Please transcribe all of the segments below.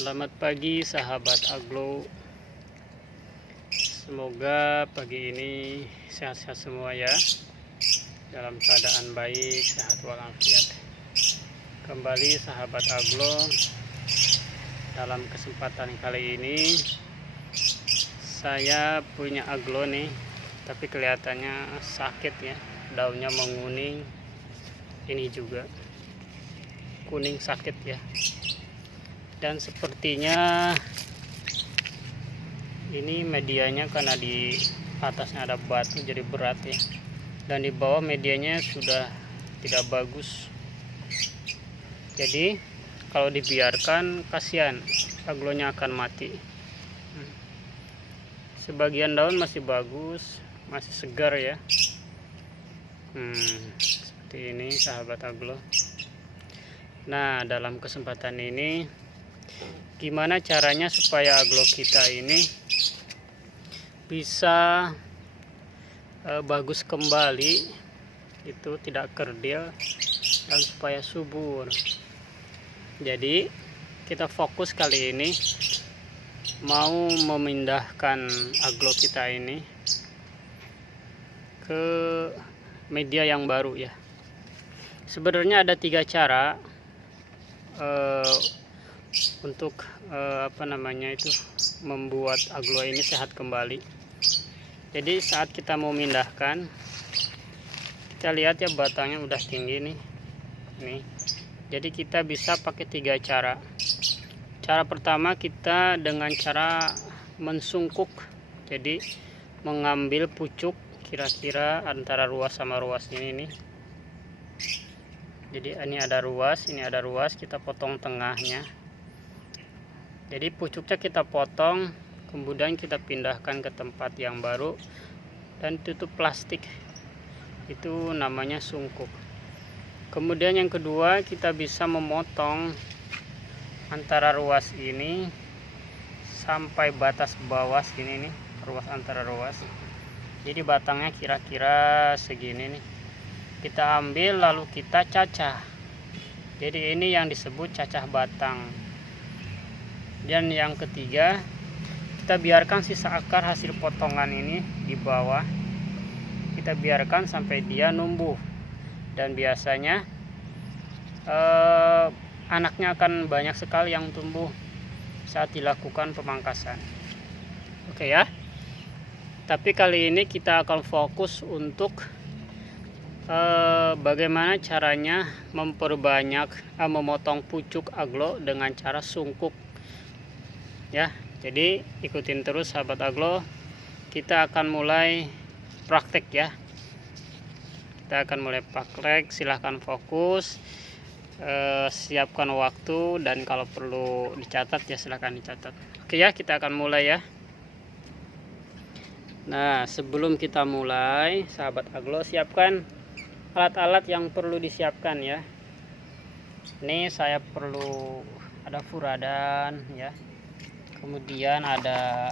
Selamat pagi sahabat Aglo. Semoga pagi ini sehat-sehat semua ya, dalam keadaan baik, sehat walafiat. Kembali sahabat Aglo, dalam kesempatan kali ini saya punya aglo nih, tapi kelihatannya sakit ya, daunnya menguning. Ini juga kuning sakit ya, dan sepertinya ini medianya karena di atasnya ada batu jadi berat ya, dan di bawah medianya sudah tidak bagus. Jadi kalau dibiarkan kasihan, aglonya akan mati. Sebagian daun masih bagus, masih segar ya. Seperti ini sahabat aglo. Nah, dalam kesempatan ini gimana caranya supaya aglo kita ini bisa bagus kembali, itu tidak kerdil dan supaya subur. Jadi kita fokus kali ini mau memindahkan aglo kita ini ke media yang baru ya. Sebenarnya ada 3 cara untuk membuat aglo ini sehat kembali. Jadi saat kita mau mindahkan, kita lihat ya batangnya udah tinggi nih. Jadi kita bisa pakai 3 cara. Cara pertama kita dengan cara mensungkuk. Jadi mengambil pucuk kira-kira antara ruas sama ruas ini nih. Jadi ini ada ruas, ini ada ruas, kita potong tengahnya. Jadi pucuknya kita potong, kemudian kita pindahkan ke tempat yang baru dan tutup plastik. Itu namanya sungkuk. Kemudian yang kedua, kita bisa memotong antara ruas ini sampai batas bawah sini nih, ruas antara ruas. Jadi batangnya kira-kira segini nih. Kita ambil lalu kita cacah. Jadi ini yang disebut cacah batang. Dan yang ketiga, kita biarkan sisa akar hasil potongan ini di bawah. Kita biarkan sampai dia numbuh. Dan biasanya anaknya akan banyak sekali yang tumbuh saat dilakukan pemangkasan. Oke ya. Tapi kali ini kita akan fokus untuk bagaimana caranya memperbanyak memotong pucuk aglo dengan cara sungkuk ya. Jadi ikutin terus sahabat aglo, kita akan mulai praktek ya. Kita akan mulai praktek, silahkan fokus, siapkan waktu, dan kalau perlu dicatat ya silahkan dicatat. Oke ya, kita akan mulai ya. Nah, sebelum kita mulai sahabat aglo, siapkan alat-alat yang perlu disiapkan ya. Ini saya perlu ada furadan ya. Kemudian ada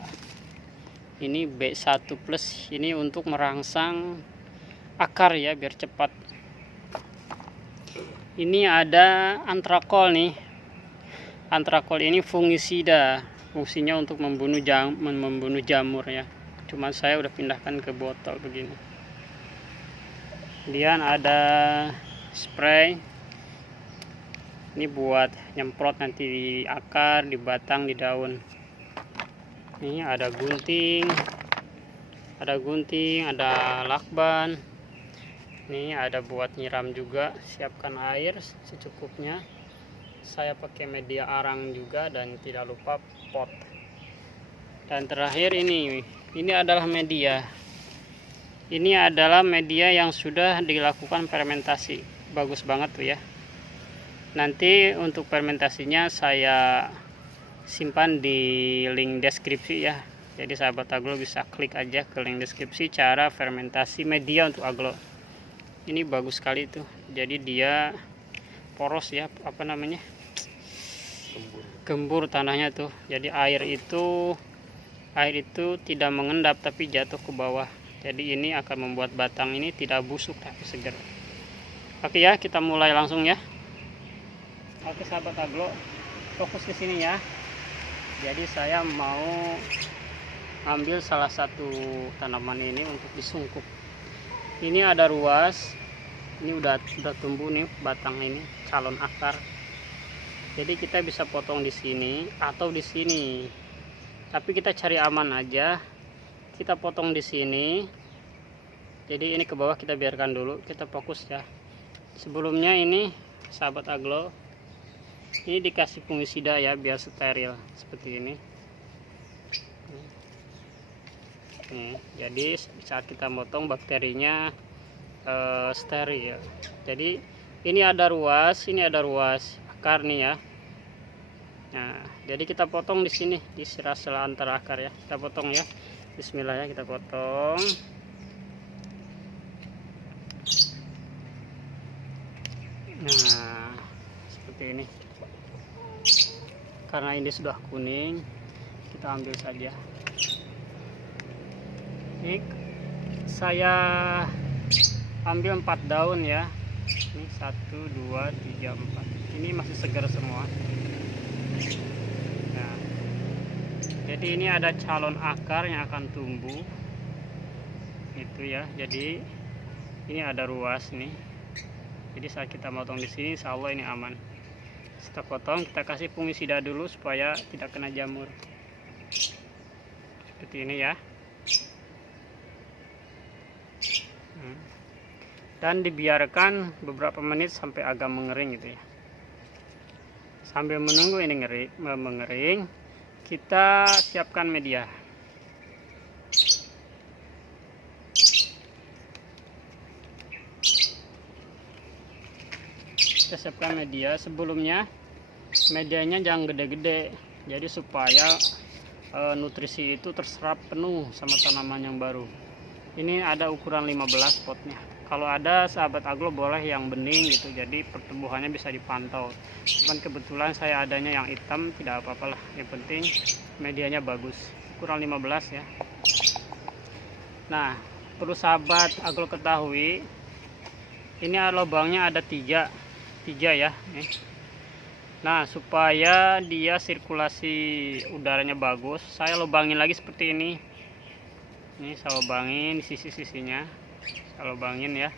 ini B1 plus, ini untuk merangsang akar ya biar cepat. Ini ada antrakol nih. Antrakol ini fungisida, fungsinya untuk membunuh jamur ya. Cuman saya udah pindahkan ke botol begini. Kemudian ada spray, ini buat nyemprot nanti di akar, di batang, di daun. Ini ada gunting, ada lakban. Ini ada buat nyiram juga. Siapkan air secukupnya. Saya pakai media arang juga, dan tidak lupa pot. Dan terakhir ini adalah media. Ini adalah media yang sudah dilakukan fermentasi. Bagus banget tuh ya. Nanti untuk fermentasinya saya simpan di link deskripsi ya. Jadi sahabat aglo bisa klik aja ke link deskripsi cara fermentasi media untuk aglo. Ini bagus sekali tuh. Jadi dia poros ya, gembur tanahnya tuh. Jadi air itu tidak mengendap tapi jatuh ke bawah. Jadi ini akan membuat batang ini tidak busuk tapi segar. Oke ya, kita mulai langsung ya. Oke sahabat aglo, fokus ke sini ya. Jadi saya mau ambil salah satu tanaman ini untuk disungkup. Ini ada ruas, ini udah tumbuh nih batang ini, calon akar. Jadi kita bisa potong di sini atau di sini. Tapi kita cari aman aja. Kita potong di sini. Jadi ini ke bawah kita biarkan dulu, kita fokus ya. Sebelumnya ini sahabat aglo, ini dikasih fungisida ya biar steril seperti ini. Nih, jadi saat kita motong bakterinya steril ya. Jadi ini ada ruas akar nih ya. Nah, jadi kita potong di sini di sela-sela antara akar ya. Kita potong ya. Bismillah ya, kita potong. Nah, seperti ini. Karena ini sudah kuning, kita ambil saja. Ini saya ambil 4 daun ya. Ini 1 2 3 4. Ini masih segar semua. Nah, jadi ini ada calon akar yang akan tumbuh itu ya. Jadi ini ada ruas nih. Jadi saat kita potong di sini, insya Allah ini aman. Kita potong, kita kasih fungisida dulu supaya tidak kena jamur. Seperti ini ya. Dan dibiarkan beberapa menit sampai agak mengering gitu ya. Sambil menunggu ini mengering, kita siapkan media. Kita siapkan media. Sebelumnya medianya jangan gede-gede, jadi supaya nutrisi itu terserap penuh sama tanaman yang baru. Ini ada ukuran 15 potnya. Kalau ada sahabat aglo boleh yang bening gitu, jadi pertumbuhannya bisa dipantau. Cuman kebetulan saya adanya yang hitam, tidak apa-apa lah. Yang penting medianya bagus. Ukuran 15 ya. Nah, perlu sahabat aglo ketahui, ini lubangnya ada 3 ya. Nah, supaya dia sirkulasi udaranya bagus, saya lubangin lagi seperti ini. Ini saya lubangin di sisi-sisinya, saya lubangin ya.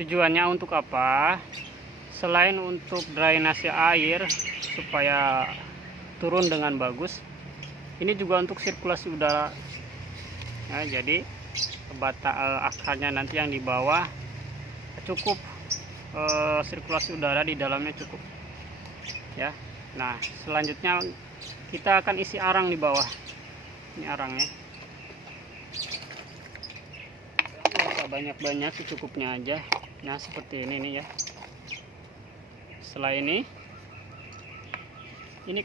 Tujuannya untuk apa? Selain untuk drainase air supaya turun dengan bagus, ini juga untuk sirkulasi udara. Nah, jadi akarnya nanti yang di bawah cukup, sirkulasi udara di dalamnya cukup ya. Nah, selanjutnya kita akan isi arang di bawah. Ini arangnya. Banyak-banyak secukupnya aja. Nah, seperti ini nih ya. Setelah ini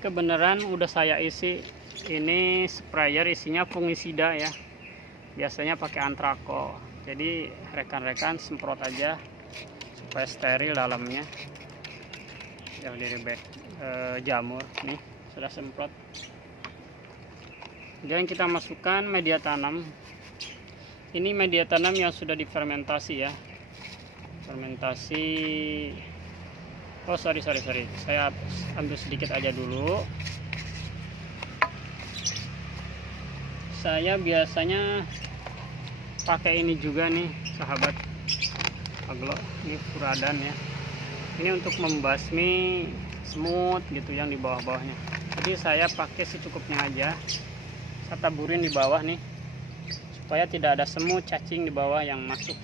kebenaran udah saya isi. Ini sprayer isinya fungisida ya. Biasanya pakai antrako. Jadi rekan-rekan semprot aja supaya steril dalamnya. Jangan direbek jamur. Nih sudah semprot. Dan kita masukkan media tanam. Ini media tanam yang sudah difermentasi ya. Fermentasi. Oh sorry. Saya ambil sedikit aja dulu. Saya biasanya pakai ini juga nih sahabat aglo. Ini furadan ya. Ini untuk membasmi semut gitu yang di bawah-bawahnya. Jadi saya pakai secukupnya aja. Saya taburin di bawah nih, supaya tidak ada semut cacing di bawah yang masuk.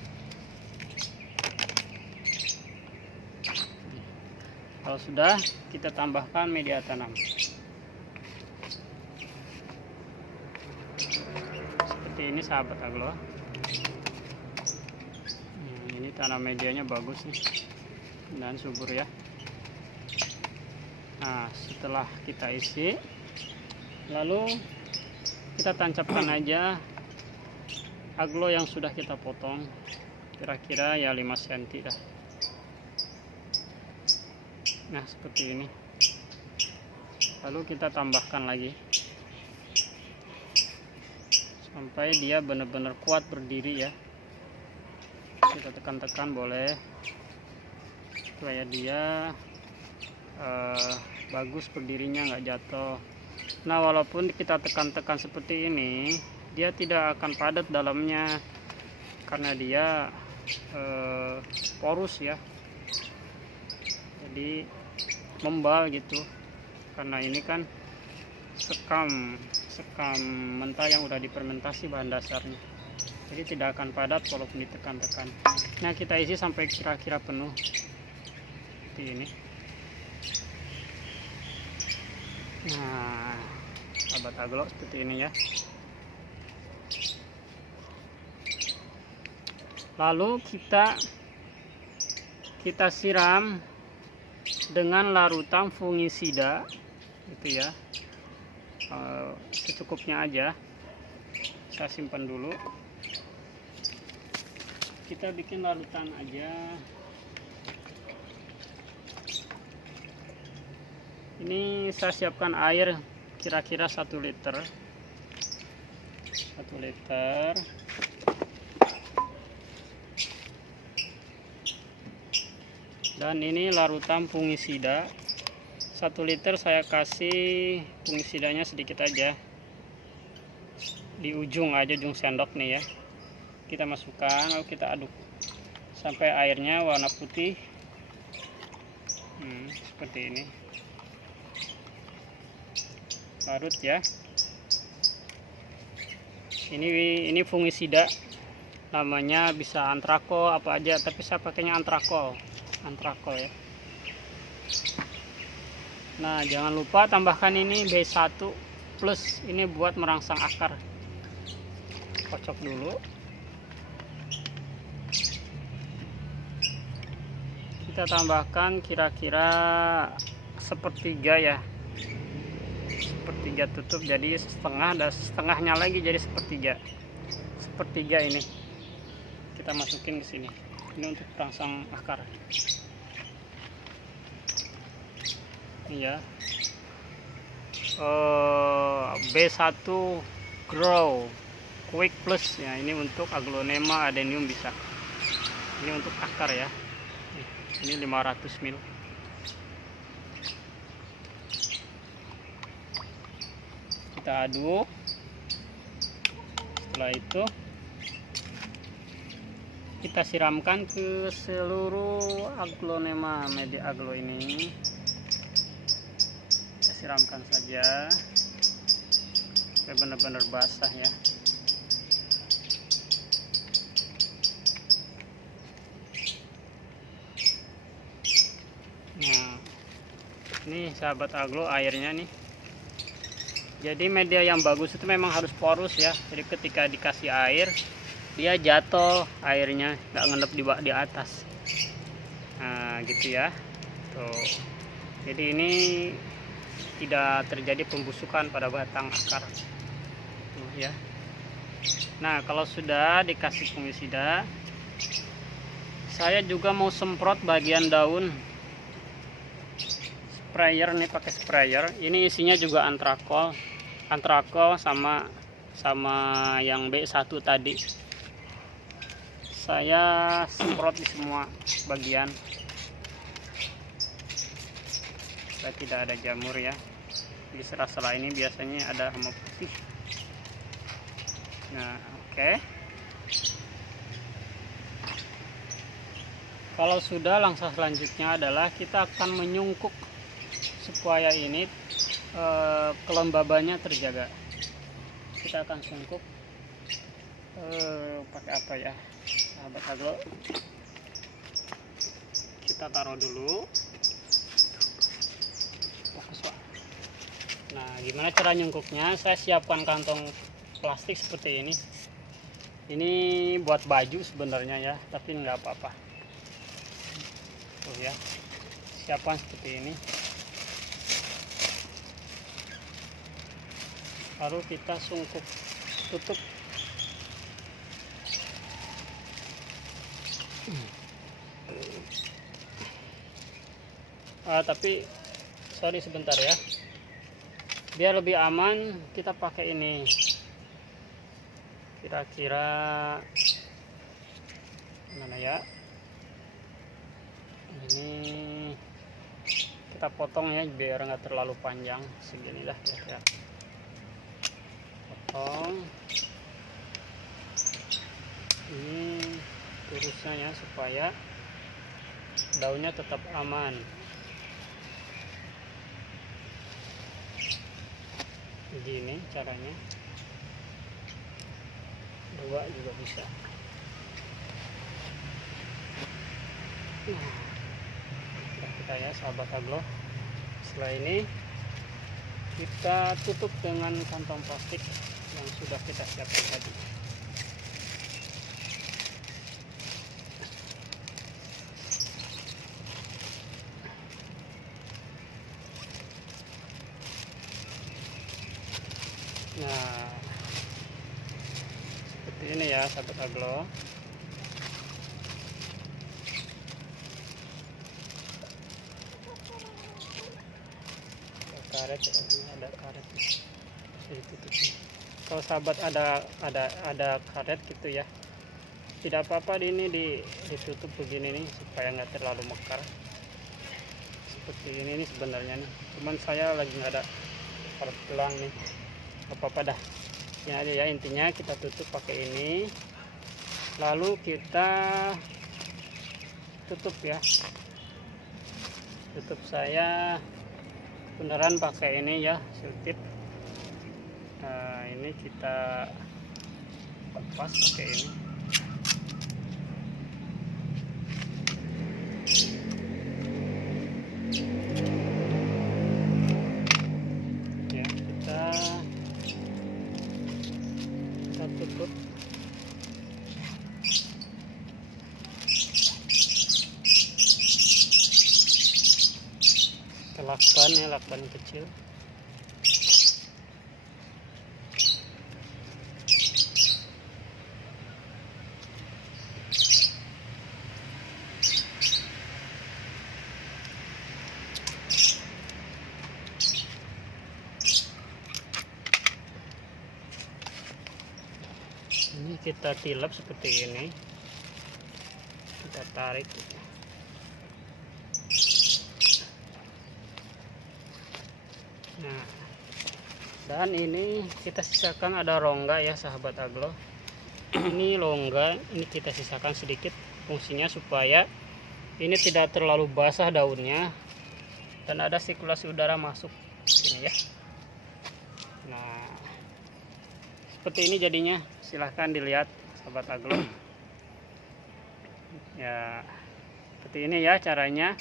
Kalau sudah, kita tambahkan media tanam. Seperti ini sahabat aglo. Ini tanam medianya bagus nih dan subur ya. Nah, setelah kita isi, lalu kita tancapkan aja aglo yang sudah kita potong, kira-kira ya 5 cm dah. Nah, seperti ini. Lalu kita tambahkan lagi sampai dia benar-benar kuat berdiri ya. Kita tekan-tekan boleh supaya dia bagus berdirinya, nggak jatuh. Nah, walaupun kita tekan-tekan seperti ini, dia tidak akan padat dalamnya karena dia porus ya, jadi membal gitu, karena ini kan sekam mentah yang udah difermentasi bahan dasarnya, jadi tidak akan padat walaupun ditekan-tekan. Nah, kita isi sampai kira-kira penuh seperti ini. Nah, sahabat aglo, seperti ini ya. Lalu kita siram dengan larutan fungisida gitu ya, secukupnya aja. Saya simpan dulu, kita bikin larutan aja. Ini saya siapkan air kira-kira 1 liter. Dan ini larutan fungisida 1 liter. Saya kasih fungisidanya sedikit aja di ujung sendok nih ya. Kita masukkan, lalu kita aduk sampai airnya warna putih seperti ini. Larut ya. Ini fungisida, namanya bisa antrakol apa aja, tapi saya pakainya antrakol ya. Nah, jangan lupa tambahkan ini B1 plus, ini buat merangsang akar. Kocok dulu. Kita tambahkan kira-kira sepertiga ya, sepertiga tutup, jadi setengah, dan setengahnya lagi jadi sepertiga ini kita masukin ke sini. Ini untuk perangsang akar. Iya. B1 Grow Quick Plus ya, ini untuk Aglonema adenium bisa. Ini untuk akar ya. Ini 500 ml. Kita aduk. Setelah itu kita siramkan ke seluruh Aglonema media aglo ini. Kita siramkan saja sampai benar-benar basah ya. Nah, ini sahabat aglo airnya nih. Jadi media yang bagus itu memang harus porus ya. Jadi ketika dikasih air, dia jatuh airnya, nggak ngendap di atas. Nah, gitu ya. Tuh. Jadi ini tidak terjadi pembusukan pada batang akar. Tuh, ya. Nah, kalau sudah dikasih fungisida, saya juga mau semprot bagian daun. Sprayer nih, pakai sprayer. Ini isinya juga antrakol sama yang B1 tadi. Saya semprot di semua bagian supaya tidak ada jamur ya. Di sela-sela ini biasanya ada hama putih. Nah, oke. Kalau sudah, langkah selanjutnya adalah kita akan menyungkuk supaya ini kelembabannya terjaga. Kita akan sungkup pakai apa ya, sahabat aglo? Kita taruh dulu. Nah, gimana cara nyungkuknya? Saya siapkan kantong plastik seperti ini. Ini buat baju sebenarnya ya, tapi nggak apa-apa. Tuh ya, siapkan seperti ini. Lalu kita sungkup, tutup. Tapi sorry sebentar ya, biar lebih aman kita pakai ini. Kira-kira mana ya, ini kita potong ya biar nggak terlalu panjang. Segini dah ya. Potong ini lurusnya ya, supaya daunnya tetap aman. Begini caranya, 2 juga bisa. Kita ya sahabat aglo, setelah ini kita tutup dengan kantong plastik yang sudah kita siapkan tadi. Nah, seperti ini ya sahabat aglo. Karet, ada karet ditutup. Kalau sahabat ada karet gitu ya, tidak apa-apa, ini ditutup begini nih supaya nggak terlalu mekar. Seperti ini nih sebenarnya nih, cuman saya lagi nggak ada karet gelang nih. Apa-apa dah, ini aja ya, intinya kita tutup pakai ini, lalu kita tutup ya. Tutup saya beneran pakai ini ya, siltip. Nah, ini kita lepas pakai ini. Ya, kita tutup. Lakban ya, lakban kecil. Ini kita tilap seperti ini, kita tarik. Nah, dan ini kita sisakan ada rongga ya sahabat aglo. Ini rongga, ini kita sisakan sedikit, fungsinya supaya ini tidak terlalu basah daunnya dan ada sirkulasi udara masuk sini ya. Nah, seperti ini jadinya, silahkan dilihat sahabat aglo. Ya, seperti ini ya caranya.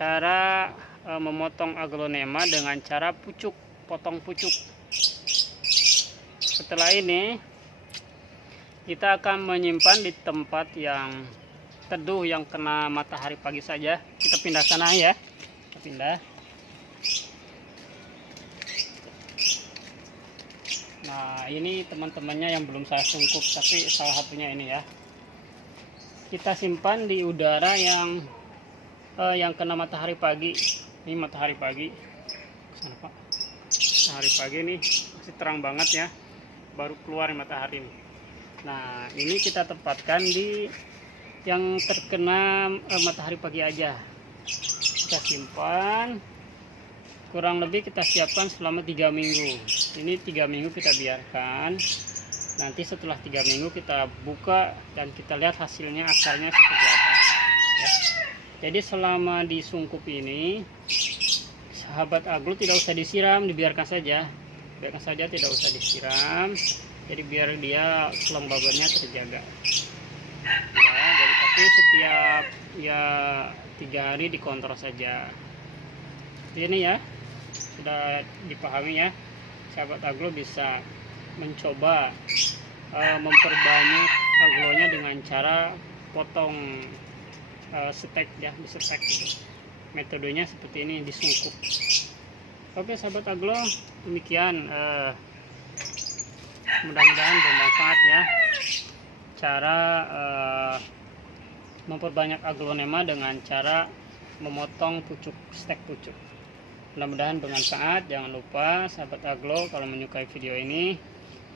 Cara memotong aglonema dengan cara pucuk, potong pucuk. Setelah ini kita akan menyimpan di tempat yang teduh, yang kena matahari pagi saja. Kita pindah sana ya, kita pindah. Nah, ini teman-temannya yang belum saya sungkup, tapi salah satunya ini ya. Kita simpan di udara yang kena matahari pagi. Ini matahari pagi, sana Pak. Matahari pagi nih masih terang banget ya, baru keluar matahari nih. Nah, ini kita tempatkan di yang terkena matahari pagi aja. Kita simpan, kurang lebih kita siapkan selama 3 minggu. Ini 3 minggu kita biarkan. Nanti setelah 3 minggu kita buka dan kita lihat hasilnya, akarnya seperti apa ya. Jadi selama disungkup ini sahabat aglo tidak usah disiram, dibiarkan saja. Biarkan saja, tidak usah disiram. Jadi biar dia kelembabannya terjaga. Ya, jadi tapi setiap ya 3 hari dikontrol saja. Ini ya, sudah dipahami ya. Sahabat aglo bisa mencoba memperbanyak aglonya dengan cara potong stek ya, disetek gitu. Metodenya seperti ini, disungkup. Oke sahabat aglo, demikian mudah-mudahan bermanfaat ya cara memperbanyak aglonema dengan cara memotong pucuk, stek pucuk. Mudah-mudahan bermanfaat. Jangan lupa sahabat aglo, kalau menyukai video ini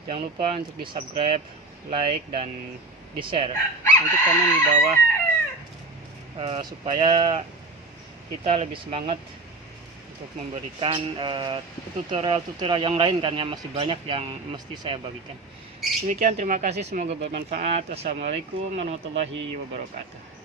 jangan lupa untuk di subscribe, like, dan di share. Nanti komen di bawah supaya kita lebih semangat untuk memberikan tutorial-tutorial yang lain, karena masih banyak yang mesti saya bagikan. Demikian, terima kasih, semoga bermanfaat. Wassalamualaikum warahmatullahi wabarakatuh.